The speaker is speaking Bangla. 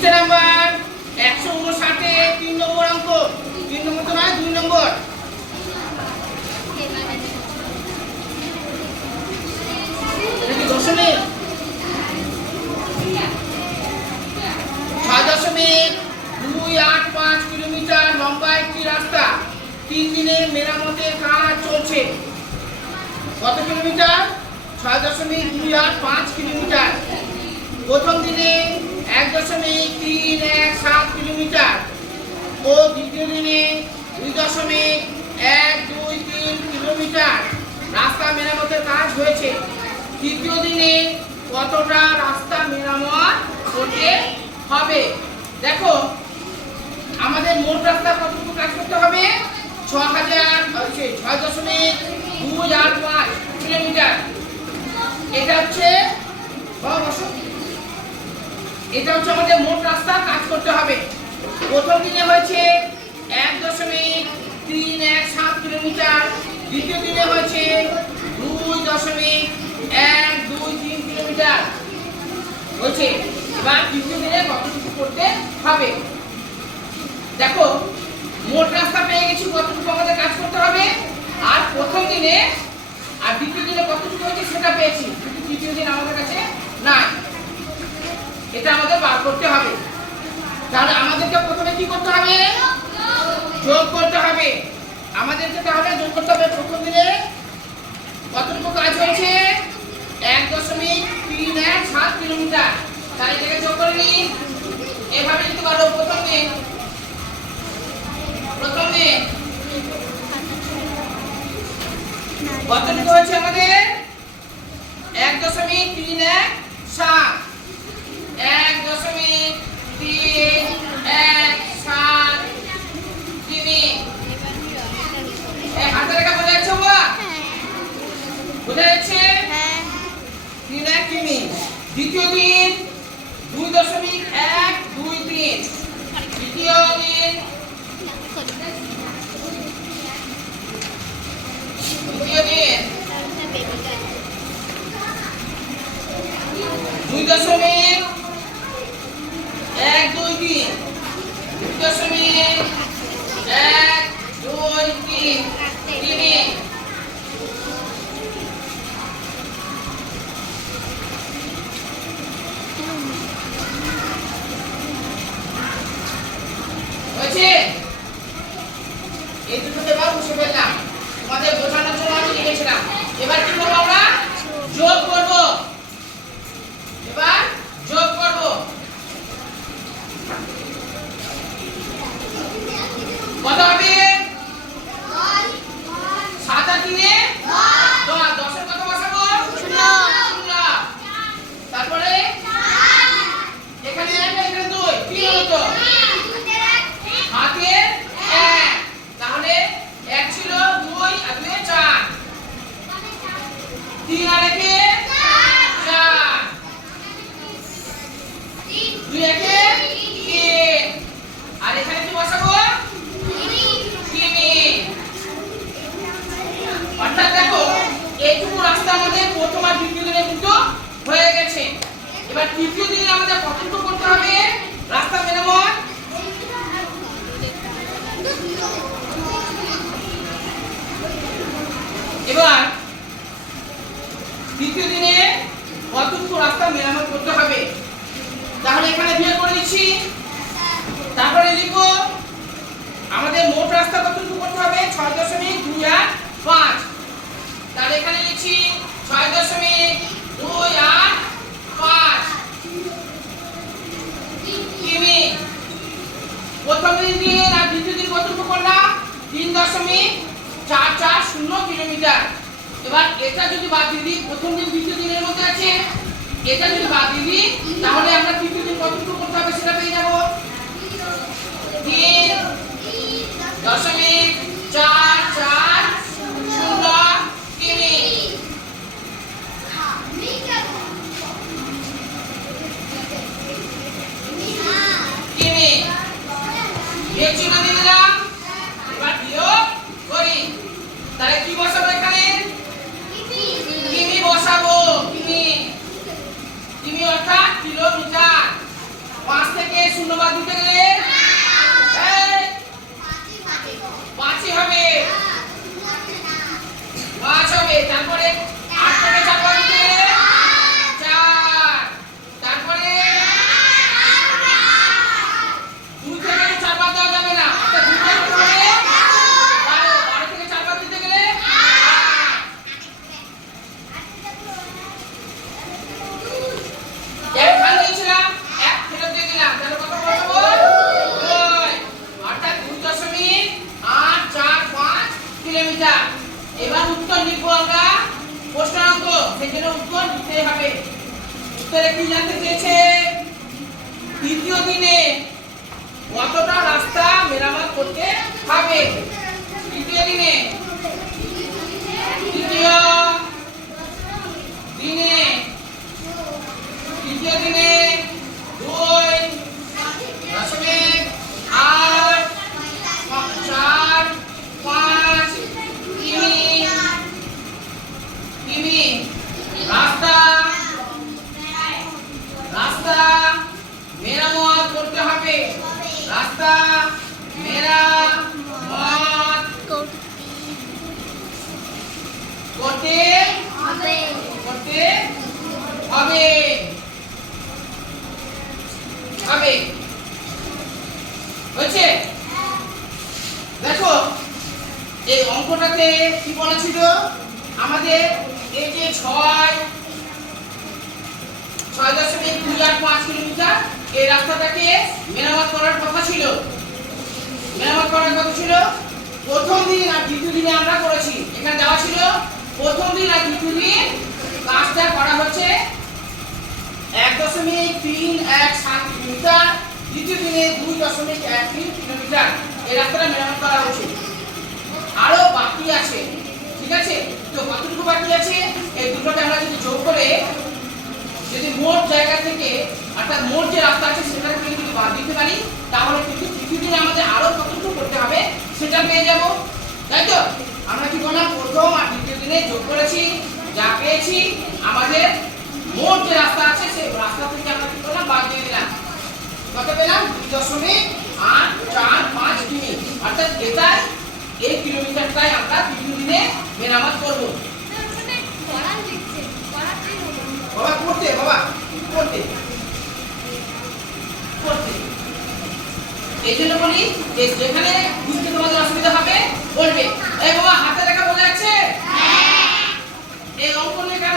পৃষ্ঠা নাম্বার একশো উনষাটে তিন নম্বর অঙ্ক। তিন নম্বর তো নয়, দুই নম্বর। ছয় দশমিক দুই আট পাঁচ কিলোমিটার লম্বা একটি রাস্তা। তিন মেরামতের কাজ চলছে। কত কিলোমিটার? ছয় দশমিক দুই আট পাঁচ কিলোমিটার। প্রথম দিনে এক দশমিক তিন এক সাত কিলোমিটার ও দ্বিতীয় দিনে দুই দশমিক এক দুই তিন কিলোমিটার রাস্তা মেরামতের কাজ হয়েছে। তৃতীয় দিনে কতটা রাস্তা মেরামত করতে হবে? দেখো, আমাদের মোট রাস্তা কতটুকু কাজ করতে হবে? ছ হাজার ছয় দশমিক দুই আট পাঁচ কিলোমিটার। এটা হচ্ছে বাবা বসো। এটা হচ্ছে আমাদের মোট রাস্তা, কাজ করতে হবে। প্রথম দিনে হয়েছে এক দশমিক তিন এক সাত কিলোমিটার, দ্বিতীয় দিনে হয়েছে দুই দশমিক এক দুই তিন কিলোমিটার। হয়েছে। এবার তৃতীয় দিনে কতটুকু করতে হবে? দেখো, মোট রাস্তা পেয়ে গেছি, কতটুকু আমাদের কাজ করতে হবে? আর প্রথম দিনে আর দ্বিতীয় দিনে কতটুকু হয়েছে সেটা পেয়েছি, কিন্তু তৃতীয় দিন আমাদের কাছে নাই। এটা আমাদের বার করতে হবে। তাহলে আমাদেরকে প্রথমে কি করতে হবে? যোগ করতে হবে। আমাদেরকে তাহলে যোগ করতে হবে প্রথম দিনে। কতটুকু কাজ হয়েছে? এক দশমিক তিন এক সাত কিলোমিটার। এটাকে যোগ করে নিই এভাবে লিখতে পারো প্রথম দিন প্রথম দিন কতটুকু হয়েছে আমাদের এক দশমিক তিন এক সাত এক দশমিক তিন এক সাত তিন। হাতে রেখা বোঝা যাচ্ছে বোঝা যাচ্ছে? তিন এক কিমি দ্বিতীয় দিন দুই দশমিক এক দুই তিন তৃতীয় দিন তৃতীয় দিন দুই দশমিক এক দুই তিন দুই দশমিক এক দুই তিন তিন হয়েছে এই দুটোতে এবার বসে ফেললাম তোমাদের বোঝানোর জন্য আমি লিখেছিলাম এবার কি করব আমরা যোগ করব এবার যোগ করব কত হবে সাত আর তিনে দশ দশের কত বসাবো শূন্য তারপরে এখানে এক এখানে দুই তিন হলো তো হাতের এক তাহলে এক ছিল দুই আর দুই চার তিন আর একে চার দুই একে? তিন আর এখানে কি বসাবো? অর্থাৎ দেখো, এইটুকু রাস্তা আমাদের প্রথম দ্বিতীয় দিনে কিন্তু হয়ে গেছে। এবার তৃতীয় দিনে আমাদের কতটুকু করতে হবে? রাস্তা মেরামত। এবার দ্বিতীয় দিনে কতটুকু রাস্তা মেরামত করতে হবে তাহলে এখানে বিয়োগ করে দিচ্ছি তারপরে লিখব আমাদের মোট রাস্তা কতটুকু করতে হবে ছয় দশমিক দুই আট পাঁচ। তাহলে এখানে লিখছি ছয় দশমিক দুই আট পাঁচ। কিমি। প্রথম দিন দিন আর দ্বিতীয় দিন কতটুকু করলাম? তিন দশমিক চার চার শূন্য কিলোমিটার। এবার এটা যদি বাদ দিয়ে প্রথম দিন দ্বিতীয় দিনের মধ্যে আছে, এটা যদি বাদ দিয়ে তাহলে আমরা তৃতীয় দিন কতটুকু করতে হবে সেটা পেয়ে যাব তিন দশমিক চার চার শূন্য কিমি কিমি এবার বিয়োগ করি। তাহলে কি বসাবো এখানে? কিমি বসাবো, কিমি। কিমি অর্থাৎ কিলোমিটার। পাঁচ থেকে শূন্য বাদ দিতে গেলে এই, পাঁচই হবে পাঁচ হবে তারপরে আট থেকে চার বাদ দিতে গেলে চার তারপরে দুই থেকে চার বাদ দেওয়া যাবে না অর্থাৎ দুই থেকে কত হবে বারো বারো থেকে চার বাদ দিতে গেলে আট। এক খান দিয়েছিলাম এক ফেরত দিয়ে দিলাম তাহলে কত বসাবো দুই অর্থাৎ দুই দশমিক আট চার পাঁচ কিলোমিটার এবার উত্তর লিখব আমরা প্রশ্নাঙ্ক সেখানে উত্তর দিতে হবে। উত্তরে কি জানতে চেয়েছে? দ্বিতীয় দিনে কতটা রাস্তা মেরামত করতে হবে? তৃতীয় দিনে তৃতীয় দিনে তৃতীয় দিনে দুই দশমিক আট পা- চার পাঁচ কিমি কিমি রাস্তা রাস্তা মেরামত করতে হবে হয়েছে? দেখো, এই অঙ্কটাতে কি বলা ছিল? আমাদের এই যে ছয় ছয় দশমিক দুই আট পাঁচ কিলোমিটার এই রাস্তাটাকে মেরামত করার কথা ছিল। মেরামত করার কথা ছিল, প্রথম দিন আর দ্বিতীয় দিনে আমরা করেছি। এখানে দেওয়া ছিল, প্রথম দিন আর দ্বিতীয় দিন কাজটা করা হচ্ছে। এক দশমিক তিন এক সাত কিলোমিটার দ্বিতীয় দিনে দুই দশমিক এক তিন কিলোমিটার এই রাস্তাটা মেরামত করা হচ্ছে। আরও বাকি আছে, ঠিক আছে? তো কতটুকু বাকি আছে? এই দুটোকে আমরা যদি যোগ করে যদি মোট জায়গা থেকে অর্থাৎ মোট যে রাস্তা আছে সেটা থেকে যদি বাদ দিতে পারি, তাহলে কিন্তু তৃতীয় আমাদের আরও কতটুকু করতে হবে, সেটা পেয়ে যাব। তাই তো? আমরা কি করলাম প্রথম আর দ্বিতীয় দিনে যোগ করেছি, যা পেয়েছি, আমাদের মোট যে রাস্তা আছে সেই রাস্তা থেকে আমরা কি করলাম? বাদ দিয়ে দিলাম। কত পেলাম? দুই দশমিক আট চার পাঁচ কিমি। অর্থাৎ এটাই, এই কিলোমিটারটাই আমরা তৃতীয় দিনে মেরামত করব। বাবা করতে বাবা করতে। করতে। এই জন্য বলি যে যেখানে বুঝতে তোমাদের অসুবিধা হবে বলবে। এই বাবা হাতে লেখা বোঝা যাচ্ছে? এই অঙ্ক নিয়ে কেন